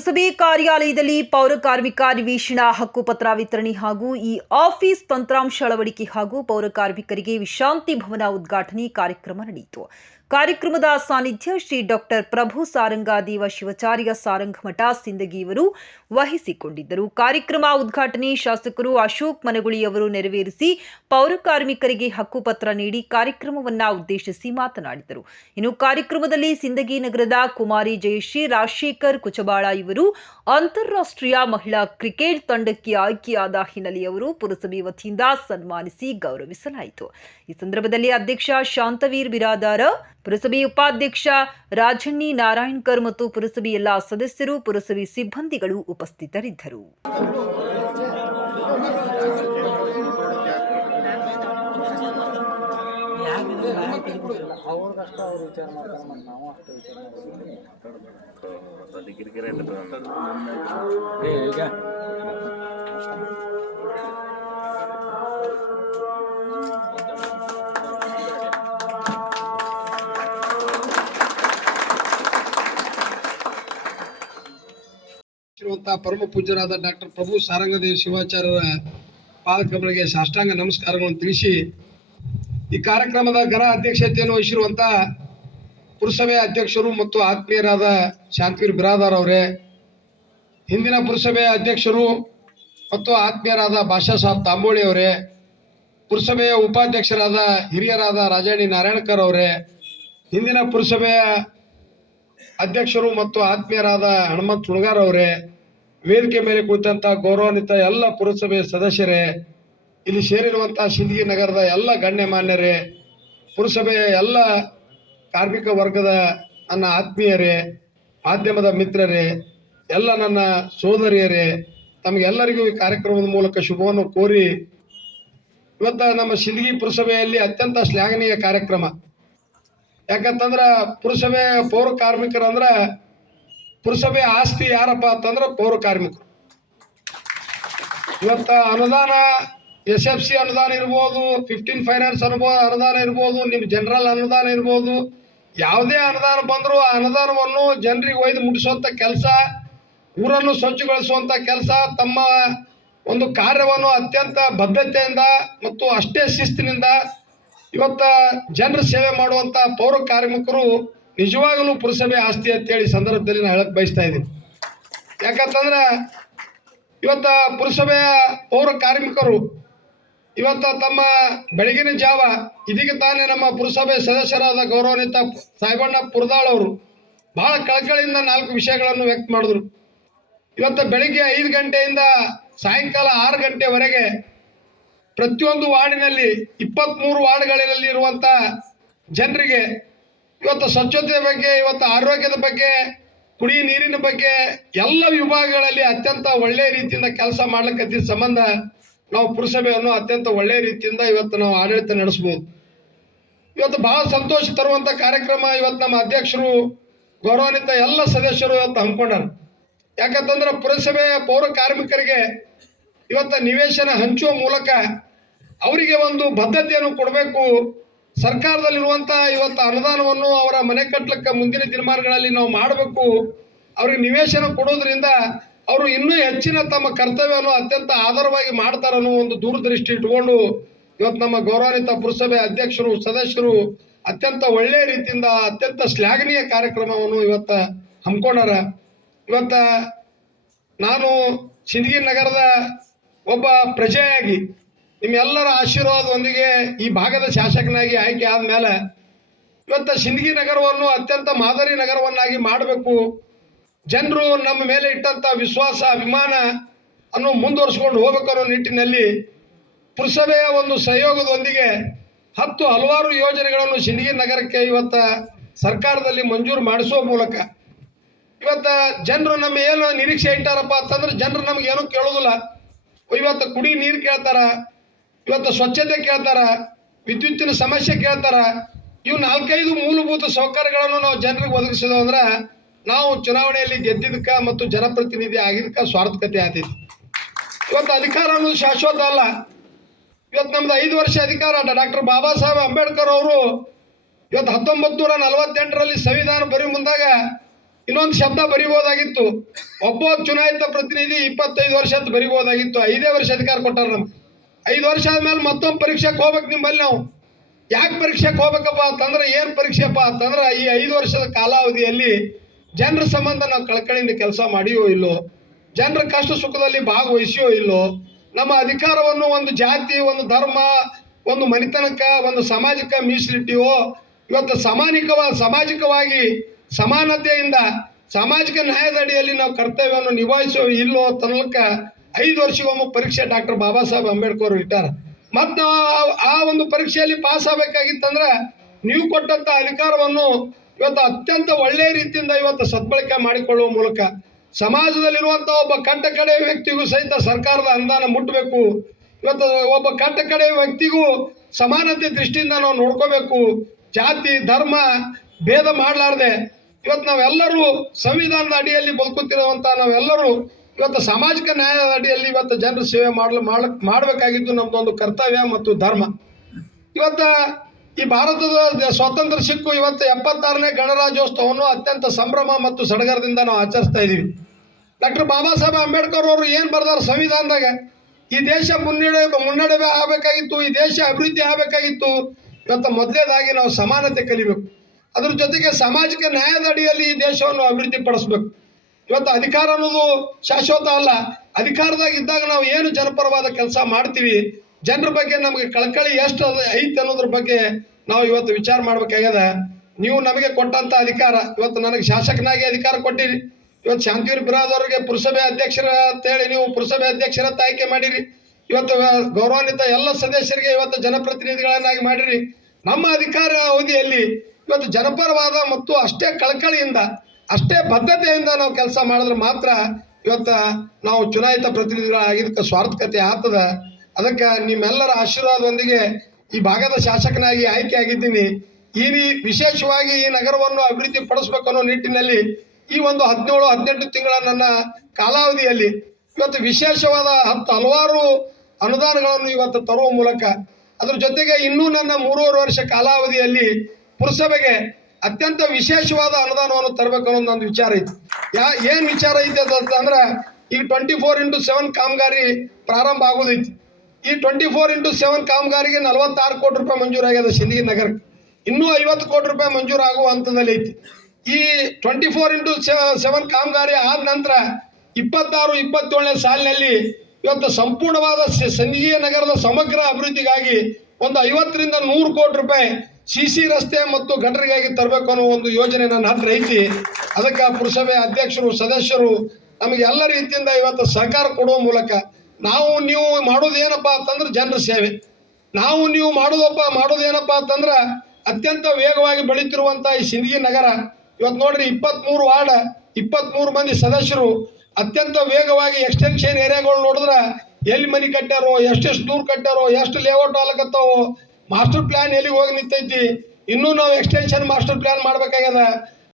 ಪುರಸಭೆ ಕಾರ್ಯಾಲಯದಲ್ಲಿ ಪೌರ ಕಾರ್ಮಿಕ ನಿವೇಶನ ಹಕ್ಕುಪತ್ರ ವಿತರಣೆ ಹಾಗೂ ಈ ಆಫೀಸ್ ತಂತ್ರಾಂಶ ಅಳವಡಿಕೆ ಹಾಗೂ ಪೌರ ಕಾರ್ಮಿಕರಿಗೆ ವಿಶ್ರಾಂತಿ ಭವನ ಉದ್ಘಾಟನೆ ಕಾರ್ಯಕ್ರಮ ನಡೆಯಿತು. ಕಾರ್ಯಕ್ರಮದ ಸಾನ್ನಿಧ್ಯ ಶ್ರೀ ಡಾಕ್ಟರ್ ಪ್ರಭು ಸಾರಂಗಾದೇವ ಶಿವಾಚಾರ್ಯ ಸಾರಂಗಮಠ ಸಿಂದಗಿಯವರು ವಹಿಸಿಕೊಂಡಿದ್ದರು. ಕಾರ್ಯಕ್ರಮ ಉದ್ಘಾಟನೆ ಶಾಸಕರು ಅಶೋಕ್ ಮನಗುಳಿಯವರು ನೆರವೇರಿಸಿ ಪೌರ ಕಾರ್ಮಿಕರಿಗೆ ಹಕ್ಕುಪತ್ರ ನೀಡಿ ಕಾರ್ಯಕ್ರಮವನ್ನು ಉದ್ದೇಶಿಸಿ ಮಾತನಾಡಿದರು. ಇನ್ನು ಕಾರ್ಯಕ್ರಮದಲ್ಲಿ ಸಿಂದಗಿ ನಗರದ ಕುಮಾರಿ ಜಯಶ್ರೀ, ರಾಜಶೇಖರ್ ಕುಚಬಾಳ ಇವರು, ಅಂತಾರಾಷ್ಟ್ರೀಯ ಮಹಿಳಾ ಕ್ರಿಕೆಟ್ ತಂಡಕ್ಕೆ ಆಯ್ಕೆಯಾದ ಹಿನ್ನೆಲೆಯವರು ಪುರಸಭೆ ವತಿಯಿಂದ ಸನ್ಮಾನಿಸಿ ಗೌರವಿಸಲಾಯಿತು. ಈ ಸಂದರ್ಭದಲ್ಲಿ ಅಧ್ಯಕ್ಷ ಶಾಂತವೀರ್ ಬಿರಾದಾರ ಪುರಸಭೆ ಉಪಾಧ್ಯಕ್ಷ ರಾಜಣ್ಣಿ ನಾರಾಯಣ್ಕರ್ ಮತ್ತು ಪುರಸಭೆ ಎಲ್ಲಾ ಸದಸ್ಯರು ಪುರಸಭೆ ಸಿಬ್ಬಂದಿಗಳು ಉಪಸ್ಥಿತರಿದ್ದರು. ಇರುವಂತಹ ಪರಮ ಪೂಜ್ಯರಾದ ಡಾಕ್ಟರ್ ಪ್ರಭು ಸಾರಂಗದೇವ ಶಿವಾಚಾರ್ಯರ ಪಾದಕಗಳಿಗೆ ಸಾಷ್ಟಾಂಗ ನಮಸ್ಕಾರಗಳನ್ನು ತಿಳಿಸಿ, ಈ ಕಾರ್ಯಕ್ರಮದ ಗರ ಅಧ್ಯಕ್ಷತೆಯನ್ನು ವಹಿಸಿರುವಂತಹ ಪುರಸಭೆ ಅಧ್ಯಕ್ಷರು ಮತ್ತು ಆತ್ಮೀಯರಾದ ಶಾಂತವೀರ್ ಬಿರಾದಾರ್ ಅವರೇ, ಹಿಂದಿನ ಪುರಸಭೆ ಅಧ್ಯಕ್ಷರು ಮತ್ತು ಆತ್ಮೀಯರಾದ ಭಾಷಾ ಸಾಬ್ ತಾಂಬೋಳಿ ಅವರೇ, ಪುರಸಭೆಯ ಉಪಾಧ್ಯಕ್ಷರಾದ ಹಿರಿಯರಾದ ರಾಜಾಣಿ ನಾರಾಯಣಕರ್ ಅವರೇ, ಹಿಂದಿನ ಪುರಸಭೆಯ ಅಧ್ಯಕ್ಷರು ಮತ್ತು ಆತ್ಮೀಯರಾದ ಹನುಮಂತ್ ಹುಣಗಾರ್ ಅವರೇ ವೇದಿಕೆ ಮೇಲೆ ಕುಳಿತಂತ ಗೌರವಾನ್ವಿತ ಎಲ್ಲ ಪುರಸಭೆ ಸದಸ್ಯರೇ, ಇಲ್ಲಿ ಸೇರಿರುವಂತಹ ಸಿಂದಗಿ ನಗರದ ಎಲ್ಲ ಗಣ್ಯಮಾನ್ಯರೇ ಪುರಸಭೆಯ ಎಲ್ಲ ಕಾರ್ಮಿಕ ವರ್ಗದ ನನ್ನ ಆತ್ಮೀಯರೇ, ಮಾಧ್ಯಮದ ಮಿತ್ರರೇ, ಎಲ್ಲ ನನ್ನ ಸೋದರಿಯರೇ, ತಮಗೆಲ್ಲರಿಗೂ ಈ ಕಾರ್ಯಕ್ರಮದ ಮೂಲಕ ಶುಭವನ್ನು ಕೋರಿ, ಇವತ್ತ ನಮ್ಮ ಸಿಂದಗಿ ಪುರಸಭೆಯಲ್ಲಿ ಅತ್ಯಂತ ಶ್ಲಾಘನೀಯ ಕಾರ್ಯಕ್ರಮ. ಯಾಕಂತಂದ್ರ ಪುರಸಭೆ ಪೌರ ಕಾರ್ಮಿಕರಂದ್ರೆ ಪುರಸಭೆ ಆಸ್ತಿ ಯಾರಪ್ಪ ಅಂತಂದ್ರೆ ಪೌರ ಕಾರ್ಮಿಕರು. ಇವತ್ತ ಅನುದಾನ, ಎಸ್ ಎಫ್ ಸಿ ಅನುದಾನ ಇರ್ಬೋದು ಫಿಫ್ಟೀನ್ ಫೈನಾನ್ಸ್ ಅನುಭವ ಅನುದಾನ ಇರ್ಬೋದು ನಿಮ್ಮ ಜನರಲ್ ಅನುದಾನ ಇರ್ಬೋದು, ಯಾವುದೇ ಅನುದಾನ ಬಂದರೂ ಆ ಅನುದಾನವನ್ನು ಜನರಿಗೆ ಒಯ್ದು ಮುಟ್ಟಿಸುವಂಥ ಕೆಲಸ, ಊರನ್ನು ಸ್ವಚ್ಛಗೊಳಿಸುವಂತ ಕೆಲಸ, ತಮ್ಮ ಒಂದು ಕಾರ್ಯವನ್ನು ಅತ್ಯಂತ ಬದ್ಧತೆಯಿಂದ ಮತ್ತು ಅಷ್ಟೇ ಶಿಸ್ತಿನಿಂದ ಇವತ್ತ ಜನರ ಸೇವೆ ಮಾಡುವಂತ ಪೌರ ಕಾರ್ಮಿಕರು ನಿಜವಾಗಲೂ ಪುರಸಭೆ ಆಸ್ತಿ ಅಂತೇಳಿ ಸಂದರ್ಭದಲ್ಲಿ ನಾನು ಹೇಳಕ್ ಬಯಸ್ತಾ ಇದ್ದೀನಿ. ಯಾಕಂತಂದ್ರೆ ಇವತ್ತ ಪುರಸಭೆಯ ಪೌರ ಕಾರ್ಮಿಕರು ಇವತ್ತ ತಮ್ಮ ಬೆಳಗಿನ ಜಾವ ಇದೀಗ ತಾನೇ ನಮ್ಮ ಪುರಸಭೆ ಸದಸ್ಯರಾದ ಗೌರವಾನ್ವಿತ ಸಾಯಿಬಣ್ಣ ಪುರದಾಳ್ ಅವರು ಬಹಳ ಕಳಕಳಿಯಿಂದ ನಾಲ್ಕು ವಿಷಯಗಳನ್ನು ವ್ಯಕ್ತ ಮಾಡಿದ್ರು. ಇವತ್ತು ಬೆಳಿಗ್ಗೆ ಐದು ಗಂಟೆಯಿಂದ ಸಾಯಂಕಾಲ ಆರು ಗಂಟೆವರೆಗೆ ಪ್ರತಿಯೊಂದು ವಾರ್ಡಿನಲ್ಲಿ ಇಪ್ಪತ್ತ್ಮೂರು ವಾರ್ಡ್ಗಳಲ್ಲಿ ಇರುವಂಥ ಜನರಿಗೆ ಇವತ್ತು ಸ್ವಚ್ಛತೆಯ ಬಗ್ಗೆ, ಇವತ್ತು ಆರೋಗ್ಯದ ಬಗ್ಗೆ, ಕುಡಿ ನೀರಿನ ಬಗ್ಗೆ ಎಲ್ಲ ವಿಭಾಗಗಳಲ್ಲಿ ಅತ್ಯಂತ ಒಳ್ಳೆಯ ರೀತಿಯಿಂದ ಕೆಲಸ ಮಾಡ್ಲಿಕ್ಕೆ ಸಂಬಂಧ ನಾವು ಪುರಸಭೆಯನ್ನು ಅತ್ಯಂತ ಒಳ್ಳೆಯ ರೀತಿಯಿಂದ ಇವತ್ತು ನಾವು ಆಡಳಿತ ನಡೆಸ್ಬೋದು. ಇವತ್ತು ಬಹಳ ಸಂತೋಷ ತರುವಂತ ಕಾರ್ಯಕ್ರಮ ಇವತ್ತು ನಮ್ಮ ಅಧ್ಯಕ್ಷರು, ಗೌರವಾನ್ವಿತ ಎಲ್ಲ ಸದಸ್ಯರು ಇವತ್ತು ಹಮ್ಮಿಕೊಂಡರು. ಯಾಕಂತಂದ್ರೆ ಪುರಸಭೆಯ ಪೌರ ಕಾರ್ಮಿಕರಿಗೆ ಇವತ್ತು ನಿವೇಶನ ಹಂಚುವ ಮೂಲಕ ಅವರಿಗೆ ಒಂದು ಬದ್ಧತೆಯನ್ನು ಕೊಡಬೇಕು ಸರ್ಕಾರದಲ್ಲಿರುವಂಥ ಇವತ್ತು ಅನುದಾನವನ್ನು ಅವರ ಮನೆ ಕಟ್ಟಲಿಕ್ಕೆ ಮುಂದಿನ ದಿನಮಾನಗಳಲ್ಲಿ ನಾವು ಮಾಡಬೇಕು. ಅವ್ರಿಗೆ ನಿವೇಶನ ಕೊಡೋದ್ರಿಂದ ಅವರು ಇನ್ನೂ ಹೆಚ್ಚಿನ ತಮ್ಮ ಕರ್ತವ್ಯವನ್ನು ಅತ್ಯಂತ ಆಧಾರವಾಗಿ ಮಾಡ್ತಾರ ಅನ್ನೋ ಒಂದು ದೂರದೃಷ್ಟಿ ಇಟ್ಕೊಂಡು ಇವತ್ತು ನಮ್ಮ ಗೌರವಾನ್ವಿತ ಪುರಸಭೆ ಅಧ್ಯಕ್ಷರು, ಸದಸ್ಯರು ಅತ್ಯಂತ ಒಳ್ಳೆಯ ರೀತಿಯಿಂದ ಅತ್ಯಂತ ಶ್ಲಾಘನೀಯ ಕಾರ್ಯಕ್ರಮವನ್ನು ಇವತ್ತು ಹಮ್ಮಿಕೊಂಡಾರ. ಇವತ್ತು ನಾನು ಸಿಂದಗಿ ನಗರದ ಒಬ್ಬ ಪ್ರಜೆಯಾಗಿ ನಿಮ್ಮೆಲ್ಲರ ಆಶೀರ್ವಾದದೊಂದಿಗೆ ಈ ಭಾಗದ ಶಾಸಕನಾಗಿ ಆಯ್ಕೆ ಆದಮೇಲೆ ಇವತ್ತು ಸಿಂದಗಿ ನಗರವನ್ನು ಅತ್ಯಂತ ಮಾದರಿ ನಗರವನ್ನಾಗಿ ಮಾಡಬೇಕು. ಜನರು ನಮ್ಮ ಮೇಲೆ ಇಟ್ಟಂತ ವಿಶ್ವಾಸ, ಅಭಿಮಾನ ಅನ್ನು ಮುಂದುವರಿಸ್ಕೊಂಡು ಅನ್ನೋ ನಿಟ್ಟಿನಲ್ಲಿ ಪುರಸಭೆಯ ಒಂದು ಸಹಯೋಗದೊಂದಿಗೆ ಹತ್ತು ಹಲವಾರು ಯೋಜನೆಗಳನ್ನು ಸಿಂದಗಿ ನಗರಕ್ಕೆ ಇವತ್ತ ಸರ್ಕಾರದಲ್ಲಿ ಮಂಜೂರು ಮಾಡಿಸುವ ಮೂಲಕ ಇವತ್ತ ಜನರು ನಮ್ಮ ಏನು ನಿರೀಕ್ಷೆ ಇಟ್ಟಾರಪ್ಪ ಅಂತಂದ್ರೆ ಜನರು ನಮ್ಗೆ ಏನೂ ಕೇಳೋದಿಲ್ಲ. ಇವತ್ತು ಕುಡಿ ನೀರು ಕೇಳ್ತಾರ. ಇವತ್ತು ಸ್ವಚ್ಛತೆ ಕೇಳ್ತಾರ, ವಿದ್ಯುತ್ತಿನ ಸಮಸ್ಯೆ ಕೇಳ್ತಾರ, ಇವು ನಾಲ್ಕೈದು ಮೂಲಭೂತ ಸೌಕರ್ಯಗಳನ್ನು ನಾವು ಜನರಿಗೆ ಒದಗಿಸಿದ ಅಂದ್ರೆ ನಾವು ಚುನಾವಣೆಯಲ್ಲಿ ಗೆದ್ದಿದ್ದಕ್ಕ ಮತ್ತು ಜನಪ್ರತಿನಿಧಿ ಆಗಿದ್ದಕ್ಕ ಸ್ವಾರ್ಥಕತೆ ಆತೈತಿ. ಇವತ್ತು ಅಧಿಕಾರ ಅನ್ನೋದು ಶಾಶ್ವತ ಅಲ್ಲ. ಇವತ್ತು ನಮ್ದು ಐದು ವರ್ಷ ಅಧಿಕಾರ ಡಾಕ್ಟರ್ ಬಾಬಾ ಸಾಹೇಬ್ ಅಂಬೇಡ್ಕರ್ ಅವರು ಇವತ್ತು ಹತ್ತೊಂಬತ್ತು ನೂರ ನಲವತ್ತೆಂಟರಲ್ಲಿ ಸಂವಿಧಾನ ಬರಿ ಮುಂದಾಗ ಇನ್ನೊಂದು ಶಬ್ದ ಬರಿಬೋದಾಗಿತ್ತು. ಒಬ್ಬ ಚುನಾಯಿತ ಪ್ರತಿನಿಧಿ ಇಪ್ಪತ್ತೈದು ವರ್ಷ ಅಂತ ಬರಿಬೋದಾಗಿತ್ತು. ಐದೇ ವರ್ಷ ಅಧಿಕಾರ ಕೊಟ್ಟಾರ ನಮ್ಗೆ. ಐದು ವರ್ಷ ಆದ್ಮೇಲೆ ಮತ್ತೊಂದು ಪರೀಕ್ಷೆಗೆ ಹೋಗ್ಬೇಕು ನಿಮ್ಮಲ್ಲಿ ನಾವು. ಯಾಕೆ ಪರೀಕ್ಷೆಗೆ ಹೋಗ್ಬೇಕಪ್ಪ ಅಂತಂದ್ರೆ ಏನು ಪರೀಕ್ಷೆಪ್ಪ ಅಂತಂದ್ರೆ ಈ ಐದು ವರ್ಷದ ಕಾಲಾವಧಿಯಲ್ಲಿ ಜನರ ಸಂಬಂಧ ನಾವು ಕಳಕಳಿಯಿಂದ ಕೆಲಸ ಮಾಡಿಯೋ ಇಲ್ಲೋ, ಜನರ ಕಷ್ಟ ಸುಖದಲ್ಲಿ ಭಾಗವಹಿಸಿಯೋ ಇಲ್ಲೋ, ನಮ್ಮ ಅಧಿಕಾರವನ್ನು ಒಂದು ಜಾತಿ, ಒಂದು ಧರ್ಮ, ಒಂದು ಮನೆತನಕ, ಒಂದು ಸಾಮಾಜಿಕ ಮೀಸಲಿಟ್ಟಿವೋ ಇವತ್ತು ಸಮಾನಿಕವಾದ ಸಾಮಾಜಿಕವಾಗಿ ಸಮಾನತೆಯಿಂದ ಸಾಮಾಜಿಕ ನ್ಯಾಯದ ಅಡಿಯಲ್ಲಿ ನಾವು ಕರ್ತವ್ಯವನ್ನು ನಿಭಾಯಿಸೋ ಇಲ್ಲೋ ತನಕ ಐದು ವರ್ಷಗೊಮ್ಮೆ ಪರೀಕ್ಷೆ ಡಾಕ್ಟರ್ ಬಾಬಾ ಸಾಹೇಬ್ ಅಂಬೇಡ್ಕರ್ ಇಟ್ಟಾರ. ಮತ್ತು ಆ ಒಂದು ಪರೀಕ್ಷೆಯಲ್ಲಿ ಪಾಸ್ ಆಗಬೇಕಾಗಿತ್ತಂದ್ರೆ ನೀವು ಕೊಟ್ಟಂತ ಅಧಿಕಾರವನ್ನು ಇವತ್ತು ಅತ್ಯಂತ ಒಳ್ಳೆಯ ರೀತಿಯಿಂದ ಇವತ್ತು ಸದ್ಬಳಕೆ ಮಾಡಿಕೊಳ್ಳುವ ಮೂಲಕ ಸಮಾಜದಲ್ಲಿರುವಂಥ ಒಬ್ಬ ಕಟ್ಟ ಕಡೆ ವ್ಯಕ್ತಿಗೂ ಸಹಿತ ಸರ್ಕಾರದ ಅನುದಾನ ಮುಟ್ಟಬೇಕು ಇವತ್ತು ಒಬ್ಬ ಕಟ್ಟ ಕಡೆ ವ್ಯಕ್ತಿಗೂ ಸಮಾನತೆ ದೃಷ್ಟಿಯಿಂದ ನಾವು ನೋಡ್ಕೋಬೇಕು. ಜಾತಿ, ಧರ್ಮ, ಭೇದ ಮಾಡಲಾರ್ದೆ ಇವತ್ತು ನಾವೆಲ್ಲರೂ ಸಂವಿಧಾನದ ಅಡಿಯಲ್ಲಿ ಬದುಕುತ್ತಿರುವಂಥ ನಾವೆಲ್ಲರೂ ಇವತ್ತು ಸಾಮಾಜಿಕ ನ್ಯಾಯದ ಅಡಿಯಲ್ಲಿ ಇವತ್ತು ಜನರ ಸೇವೆ ಮಾಡಲು ಮಾಡ, ಮಾಡಬೇಕಾಗಿದ್ದು ನಮ್ಮದೊಂದು ಕರ್ತವ್ಯ ಮತ್ತು ಧರ್ಮ. ಇವತ್ತು ಈ ಭಾರತದ ಸ್ವಾತಂತ್ರ್ಯ ಸಿಕ್ಕು ಇವತ್ತು ಎಪ್ಪತ್ತಾರನೇ ಗಣರಾಜ್ಯೋತ್ಸವವನ್ನು ಅತ್ಯಂತ ಸಂಭ್ರಮ ಮತ್ತು ಸಡಗರದಿಂದ ನಾವು ಆಚರಿಸ್ತಾ ಇದ್ದೀವಿ ಡಾಕ್ಟರ್ ಬಾಬಾ ಸಾಹೇಬ್ ಅಂಬೇಡ್ಕರ್ ಅವರು ಏನು ಬರ್ದಾರ ಸಂವಿಧಾನದಾಗ? ಈ ದೇಶ ಮುನ್ನಡೆ ಮುನ್ನಡೆ ಆಗಬೇಕಾಗಿತ್ತು, ಈ ದೇಶ ಅಭಿವೃದ್ಧಿ ಆಗಬೇಕಾಗಿತ್ತು. ಇವತ್ತು ಮೊದಲೇದಾಗಿ ನಾವು ಸಮಾನತೆ ಕಲಿಬೇಕು. ಅದ್ರ ಜೊತೆಗೆ ಸಾಮಾಜಿಕ ನ್ಯಾಯದ ಅಡಿಯಲ್ಲಿ ಈ ದೇಶವನ್ನು ಅಭಿವೃದ್ಧಿ ಪಡಿಸ್ಬೇಕು ಇವತ್ತು ಅಧಿಕಾರ ಅನ್ನೋದು ಶಾಶ್ವತ ಅಲ್ಲ. ಅಧಿಕಾರದಾಗ ಇದ್ದಾಗ ನಾವು ಏನು ಜನಪರವಾದ ಕೆಲಸ ಮಾಡ್ತೀವಿ, ಜನರ ಬಗ್ಗೆ ನಮಗೆ ಕಳಕಳಿ ಎಷ್ಟು ಅದ ಐತೆ ಅನ್ನೋದ್ರ ಬಗ್ಗೆ ನಾವು ಇವತ್ತು ವಿಚಾರ ಮಾಡ್ಬೇಕಾಗ್ಯದ. ನೀವು ನಮಗೆ ಕೊಟ್ಟಂತ ಅಧಿಕಾರ, ಇವತ್ತು ನನಗೆ ಶಾಸಕನಾಗಿ ಅಧಿಕಾರ ಕೊಟ್ಟಿರಿ. ಇವತ್ತು ಶಾಂತಿವೀರ್ ಬಿರಾದವ್ರಿಗೆ ಪುರಸಭೆ ಅಧ್ಯಕ್ಷರ ಅಂತೇಳಿ ನೀವು ಪುರಸಭೆ ಅಧ್ಯಕ್ಷರ ಅಂತ ಆಯ್ಕೆ ಮಾಡಿರಿ. ಇವತ್ತು ಗೌರವಾನ್ವಿತ ಎಲ್ಲ ಸದಸ್ಯರಿಗೆ ಇವತ್ತು ಜನಪ್ರತಿನಿಧಿಗಳನ್ನಾಗಿ ಮಾಡಿರಿ. ನಮ್ಮ ಅಧಿಕಾರ ಅವಧಿಯಲ್ಲಿ ಇವತ್ತು ಜನಪರವಾದ ಮತ್ತು ಅಷ್ಟೇ ಕಳಕಳಿಯಿಂದ ಅಷ್ಟೇ ಬದ್ಧತೆಯಿಂದ ನಾವು ಕೆಲಸ ಮಾಡಿದ್ರೆ ಮಾತ್ರ ಇವತ್ತು ನಾವು ಚುನಾಯಿತ ಪ್ರತಿನಿಧಿಗಳಾಗಿದ್ದಕ್ಕೆ ಸ್ವಾರ್ಥಕತೆ ಆಗ್ತದ. ಅದಕ್ಕೆ ನಿಮ್ಮೆಲ್ಲರ ಆಶೀರ್ವಾದದೊಂದಿಗೆ ಈ ಭಾಗದ ಶಾಸಕನಾಗಿ ಆಯ್ಕೆ ಆಗಿದ್ದೀನಿ ಈ ರೀ- ವಿಶೇಷವಾಗಿ ಈ ನಗರವನ್ನು ಅಭಿವೃದ್ಧಿ ಪಡಿಸ್ಬೇಕು ಅನ್ನೋ ನಿಟ್ಟಿನಲ್ಲಿ ಈ ಒಂದು ಹದಿನೇಳು, ಹದಿನೆಂಟು ತಿಂಗಳ ನನ್ನ ಕಾಲಾವಧಿಯಲ್ಲಿ ಇವತ್ತು ವಿಶೇಷವಾದ ಹತ್ತು ಹಲವಾರು ಅನುದಾನಗಳನ್ನು ಇವತ್ತು ತರುವ ಮೂಲಕ ಅದ್ರ ಜೊತೆಗೆ ಇನ್ನೂ ನನ್ನ ಮೂರುವರೆ ವರ್ಷ ಕಾಲಾವಧಿಯಲ್ಲಿ ಪುರಸಭೆಗೆ ಅತ್ಯಂತ ವಿಶೇಷವಾದ ಅನುದಾನವನ್ನು ತರಬೇಕು ಅನ್ನೋ ಒಂದು ವಿಚಾರ ಐತಿ. ಯಾ, ಏನು ವಿಚಾರ ಐತೆ ಅಂತ ಅಂದ್ರೆ ಈಗ ಟ್ವೆಂಟಿ ಫೋರ್ ಇಂಟು ಸೆವೆನ್ ಕಾಮಗಾರಿ ಪ್ರಾರಂಭ ಆಗೋದೈತಿ. ಈ ಟ್ವೆಂಟಿ ಫೋರ್ ಇಂಟು ಸೆವೆನ್ ಕಾಮಗಾರಿಗೆ ನಲವತ್ತಾರು ಕೋಟಿ ರೂಪಾಯಿ ಮಂಜೂರಾಗ್ಯದ ಸಿಂದಗಿ ನಗರಕ್ಕೆ. ಇನ್ನೂ ಐವತ್ತು ಕೋಟಿ ರೂಪಾಯಿ ಮಂಜೂರು ಆಗುವ ಹಂತದಲ್ಲಿ ಐತಿ. ಈ ಟ್ವೆಂಟಿ ಫೋರ್ ಇಂಟು ಸೆವೆನ್ ಕಾಮಗಾರಿ ಆದ ನಂತರ ಇಪ್ಪತ್ತಾರು, ಇಪ್ಪತ್ತೇಳನೇ ಸಾಲಿನಲ್ಲಿ ಇವತ್ತು ಸಂಪೂರ್ಣವಾದ ಸಂದಿಗೆ ನಗರದ ಸಮಗ್ರ ಅಭಿವೃದ್ಧಿಗಾಗಿ ಒಂದು ಐವತ್ತರಿಂದ ನೂರು ಕೋಟಿ ರೂಪಾಯಿ ಸಿ ಸಿ ರಸ್ತೆ ಮತ್ತು ಗಂಡರಿಗಾಗಿ ತರಬೇಕು ಅನ್ನೋ ಒಂದು ಯೋಜನೆ ನನ್ನ ಹತ್ರ ಐತಿ. ಅದಕ್ಕೆ ಪುರಸಭೆ ಅಧ್ಯಕ್ಷರು, ಸದಸ್ಯರು ನಮಗೆ ಎಲ್ಲ ರೀತಿಯಿಂದ ಇವತ್ತು ಸಹಕಾರ ಕೊಡುವ ಮೂಲಕ ನಾವು ನೀವು ಮಾಡೋದೇನಪ್ಪ ಅಂತಂದ್ರೆ ಜನರ ಸೇವೆ. ನಾವು ನೀವು ಮಾಡೋದಪ್ಪ, ಮಾಡೋದೇನಪ್ಪ ಅಂತಂದ್ರೆ ಅತ್ಯಂತ ವೇಗವಾಗಿ ಬೆಳೀತಿರುವಂಥ ಈ ಸಿಂದಗಿ ನಗರ. ಇವತ್ತು ನೋಡ್ರಿ ಇಪ್ಪತ್ತ್ಮೂರು ವಾರ್ಡ್ ಇಪ್ಪತ್ತ್ಮೂರು ಮಂದಿ ಸದಸ್ಯರು ಅತ್ಯಂತ ವೇಗವಾಗಿ ಎಕ್ಸ್ಟೆನ್ಷನ್ ಏರಿಯಾಗಳು ನೋಡಿದ್ರೆ ಎಲ್ಲಿ ಮನೆ ಕಟ್ಟಾರೋ ಎಷ್ಟೆಷ್ಟು ದೂರ ಕಟ್ಟಾರೋ ಎಷ್ಟು ಲೇಔಟ್ ಆಗ್ಲಕತ್ತಾವೋ ಮಾಸ್ಟರ್ ಪ್ಲಾನ್ ಎಲ್ಲಿಗೆ ಹೋಗಿ ನಿಂತೈತಿ? ಇನ್ನೂ ನಾವು ಎಕ್ಸ್ಟೆನ್ಷನ್ ಮಾಸ್ಟರ್ ಪ್ಲಾನ್ ಮಾಡ್ಬೇಕಾಗ್ಯದ.